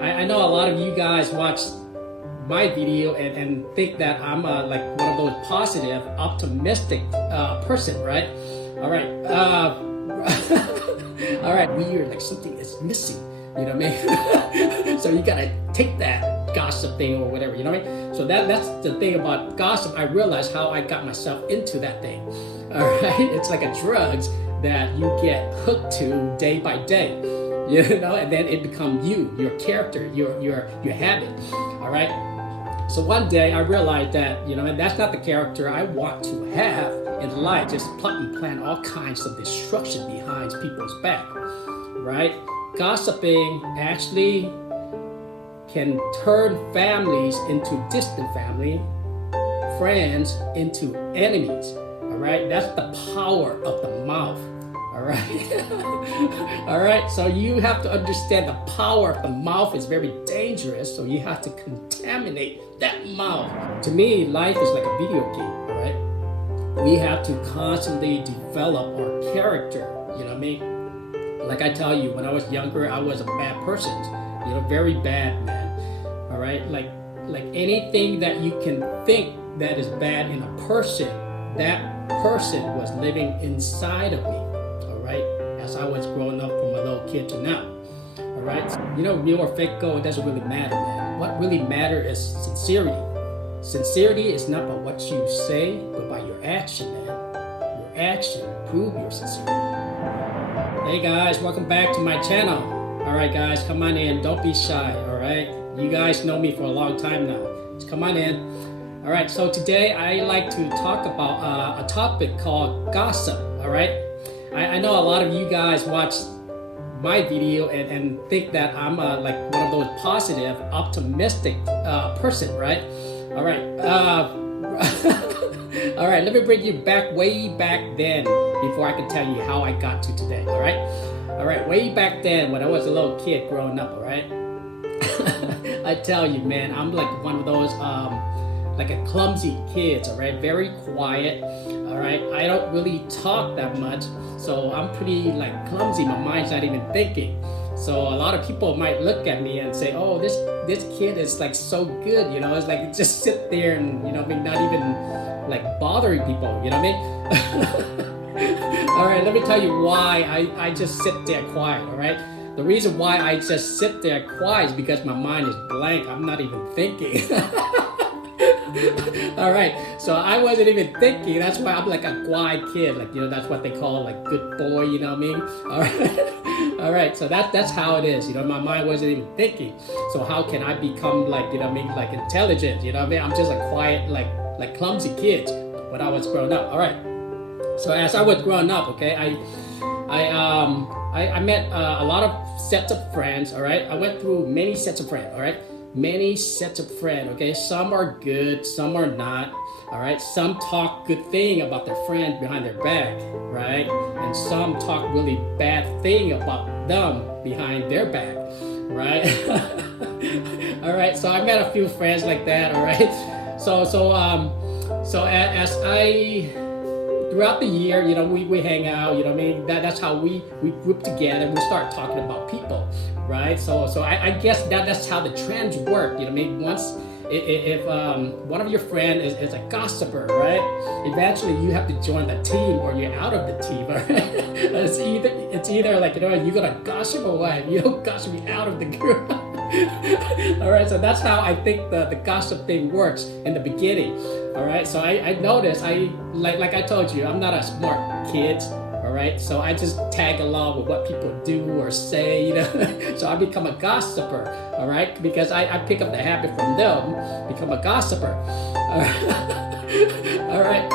I know a lot of you guys watch my video and think that I'm like one of those positive, optimistic person, right? All right. All right. Weird, like something is missing. You know what I mean? So you gotta take that gossip thing or whatever. You know what I mean? So that's the thing about gossip. I realized how I got myself into that thing. All right. It's like a drugs that you get hooked to day by day. You know, and then it becomes you, your character, your habit. All right. So one day I realized that, you know, and that's not the character I want to have in life. Just plot and plan all kinds of destruction behind people's back. Right? Gossiping actually can turn families into distant family, friends into enemies. All right. That's the power of the mouth. All right. All right. So you have to understand the power of the mouth is very dangerous. So you have to contaminate that mouth. To me, life is like a video game. All right. We have to constantly develop our character. You know what I mean? Like I tell you, when I was younger, I was a bad person. You know, very bad, man. All right. Like anything that you can think that is bad in a person, that person was living inside of me. Right? As I was growing up from a little kid to now. All right? You know, real or fake gold, it doesn't really matter, man. What really matters is sincerity. Sincerity is not by what you say, but by your action, man. Your action prove your sincerity. Hey guys, welcome back to my channel. All right, guys, come on in. Don't be shy, all right? You guys know me for a long time now. Just come on in. All right, so today I like to talk about a topic called gossip, all right? I know a lot of you guys watch my video and think that I'm like one of those positive, optimistic person, right? All right. All right, let me bring you back way back then before I can tell you how I got to today, all right? All right, way back then when I was a little kid growing up, all right? I tell you, man, I'm like one of those like a clumsy kids, all right? Very quiet, all right? I don't really talk that much, so I'm pretty like clumsy. My mind's not even thinking. So a lot of people might look at me and say, "Oh, this kid is like so good," you know? It's like just sit there and, you know, not even like bothering people, you know what I mean? All right, let me tell you why I just sit there quiet, all right? The reason why I just sit there quiet is because my mind is blank. I'm not even thinking. All right, so I wasn't even thinking. That's why I'm like a quiet kid. Like, you know, that's what they call like good boy. You know what I mean? All right, all right. So that's how it is. You know, my mind wasn't even thinking. So how can I become like, you know what I mean, like intelligent? You know what I mean? I'm just a quiet, like clumsy kid when I was growing up. All right. So as I was growing up, okay, I met a lot of sets of friends. All right, I went through many sets of friends. All right. Many sets of friends, okay? Some are good, some are not, all right? Some talk good thing about their friends behind their back, right? And some talk really bad thing about them behind their back, right? All right, so I met a few friends like that, all right? So as I, throughout the year, you know, we hang out, you know what I mean? That's how we group together, we start talking about people. Right, so I guess that's how the trends work. You know what I mean? Once if one of your friends is a gossiper, right? Eventually you have to join the team or you're out of the team. Right? It's either like, you know, you're gonna gossip or what? You don't gossip, you're out of the group. All right, so that's how I think the gossip thing works in the beginning. All right, so I noticed like I told you, I'm not a smart kid. All right, so I just tag along with what people do or say, you know. So I become a gossiper, all right, because I pick up the habit from them, become a gossiper. All right, all right.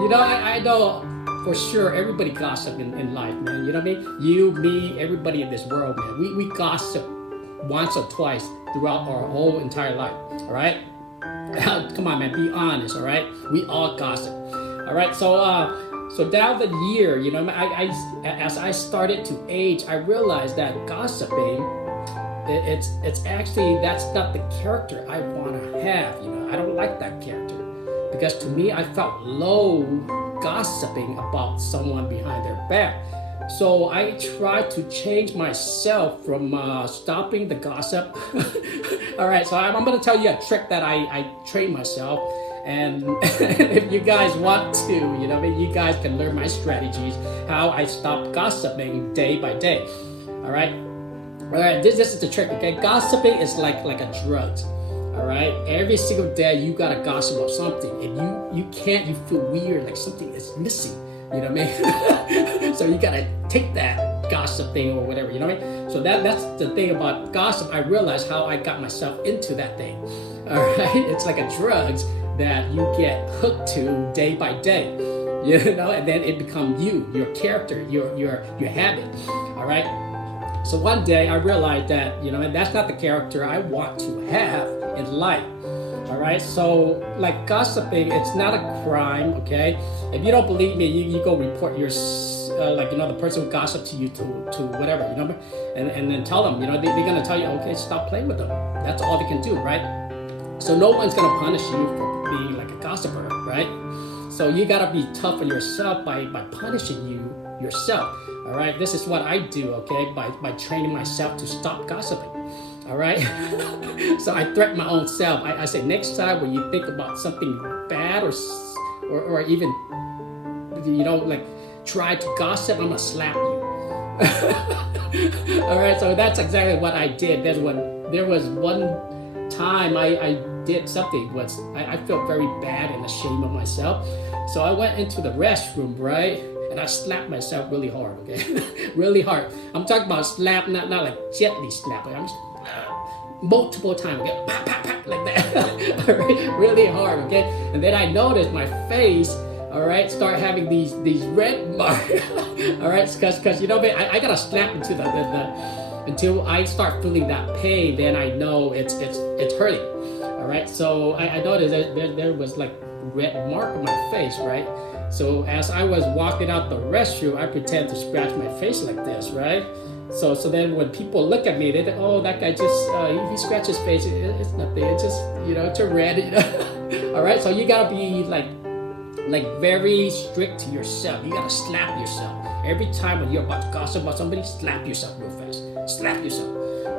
You know, I know for sure everybody gossip in life, man. You know what I mean? You, me, everybody in this world, man. We gossip once or twice throughout our whole entire life, all right? Come on, man, be honest, all right? We all gossip, all right? So down the year, you know, as I started to age, I realized that gossiping, it's actually, that's not the character I want to have. You know, I don't like that character because to me, I felt low gossiping about someone behind their back So I try to change myself from stopping the gossip. All right, so I'm going to tell you a trick that I train myself. And if you guys want to, you guys can learn my strategies, how I stop gossiping day by day. All right. All right, this is the trick, okay? Gossiping is like a drug. All right, every single day you gotta gossip about something. If you can't, you feel weird, like something is missing. You know what I mean? So you gotta take that gossip thing or whatever. You know what I mean? So that's the thing about gossip. I realized how I got myself into that thing. All right, it's like a drug that you get hooked to day by day. And then it becomes you, your character, your habit. All right. So one day I realized that, and that's not the character I want to have in life. All right. So like gossiping, it's not a crime. Okay. If you don't believe me, you go report your, the person who gossiped to you to whatever, and then tell them, they're going to tell you, okay, stop playing with them. That's all they can do. Right. So no one's going to punish you for being like a gossiper. Right. So you got to be tough on yourself by punishing yourself. All right, this is what I do, okay, by training myself to stop gossiping. All right, so I threaten my own self. I say next time when you think about something bad or even try to gossip, I'm gonna slap you. All right, so that's exactly what I did. There was one time I did something I felt very bad and ashamed of myself. So I went into the restroom, right? And I slapped myself really hard, okay? Really hard. I'm talking about slap, not like gently slap. I'm just multiple times, okay? Pop, pop, pop, like that. All right? Really hard, okay? And then I noticed my face, all right, start having these red marks. All right, because I gotta slap into until I start feeling that pain. Then I know it's hurting. All right, so I noticed that there was like red mark on my face, right? So as I was walking out the restroom, I pretend to scratch my face like this, right? So then when people look at me, they think, oh, that guy just he scratched his face. It's nothing. It's just it's a red. All right. So you gotta be like very strict to yourself. You gotta slap yourself every time when you're about to gossip about somebody. Slap yourself real fast. Slap yourself.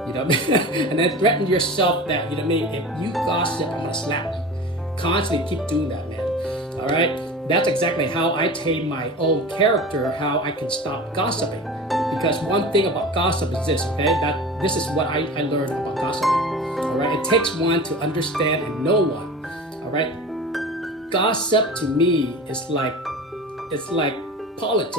And then threaten yourself that if you gossip, I'm gonna slap you. Constantly keep doing that, man. All right. That's exactly how I tame my own character, how I can stop gossiping. Because one thing about gossip is this, okay? That this is what I learned about gossiping. All right, it takes one to understand and know one. All right, gossip to me is like politics,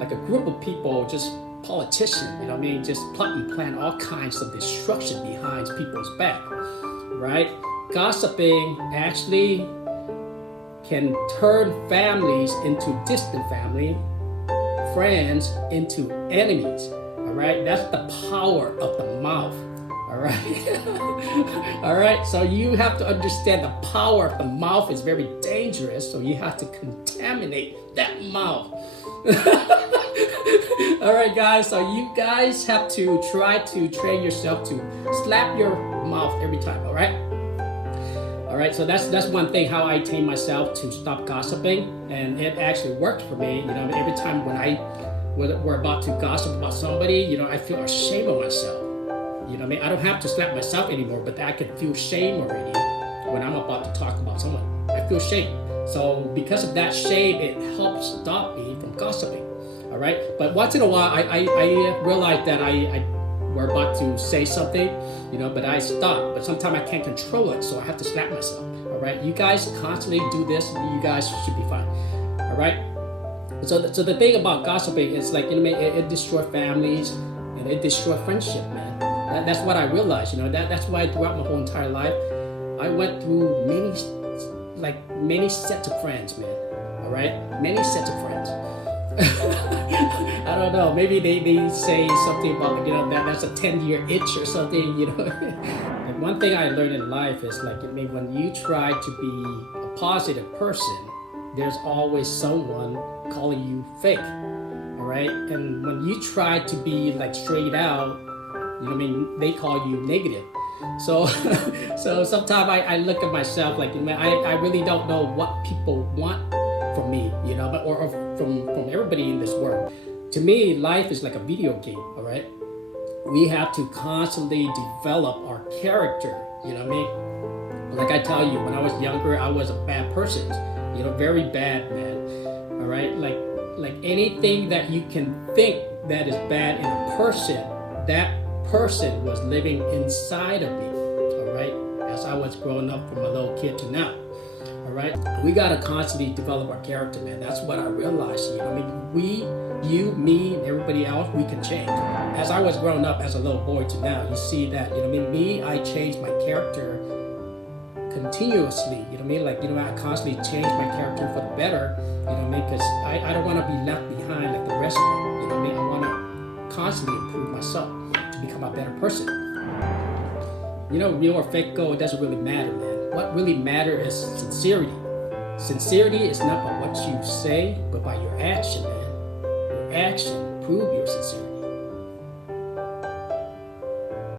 like a group of people, just politicians, just plot and plan all kinds of destruction behind people's back. Right? Gossiping actually can turn families into distant family, friends into enemies. All right, that's the power of the mouth. All right, all right. So you have to understand the power of the mouth is very dangerous. So you have to contaminate that mouth. All right, guys. So you guys have to try to train yourself to slap your mouth every time. All right. All right, so that's one thing how I tame myself to stop gossiping, and it actually worked for me. Every time when we're about to gossip about somebody, I feel ashamed of myself. I don't have to slap myself anymore, but I can feel shame already when I'm about to talk about someone. I feel shame. So because of that shame, it helps stop me from gossiping. All right, but once in a while, I realize that we're about to say something, but I stop. But sometimes I can't control it, so I have to slap myself. All right, you guys constantly do this, you guys should be fine. All right. So the thing about gossiping is it destroys families and it destroys friendship, man. That's what I realized. That's why throughout my whole entire life, I went through many sets of friends, man. All right, many sets of friends. I don't know. Maybe they say something about that's a 10-year itch or something. And one thing I learned in life is when you try to be a positive person, there's always someone calling you fake. All right, and when you try to be straight out, they call you negative. So sometimes I look at myself I really don't know what people want from me, or from everybody in this world. to me, life is like a video game, all right? We have to constantly develop our character, you know what I mean? Like I tell you, when I was younger, I was a bad person, you know, very bad, man, all right? Like anything that you can think that is bad in a person, that person was living inside of me, all right? As I was growing up from a little kid to now, all right? We gotta constantly develop our character, man. That's what I realized, you know what I mean? You, me, and everybody else, we can change. As I was growing up as a little boy to now, you see that, you know what I mean? Me, I changed my character continuously, you know what I mean? Like, you know, I constantly change my character for the better, you know what I mean? Because I don't want to be left behind like the rest of them, you know what I mean? I want to constantly improve myself to become a better person. You know, real or fake goal, it doesn't really matter, man. What really matters is sincerity. Sincerity is not by what you say, but by your action, man. Your action prove your sincerity.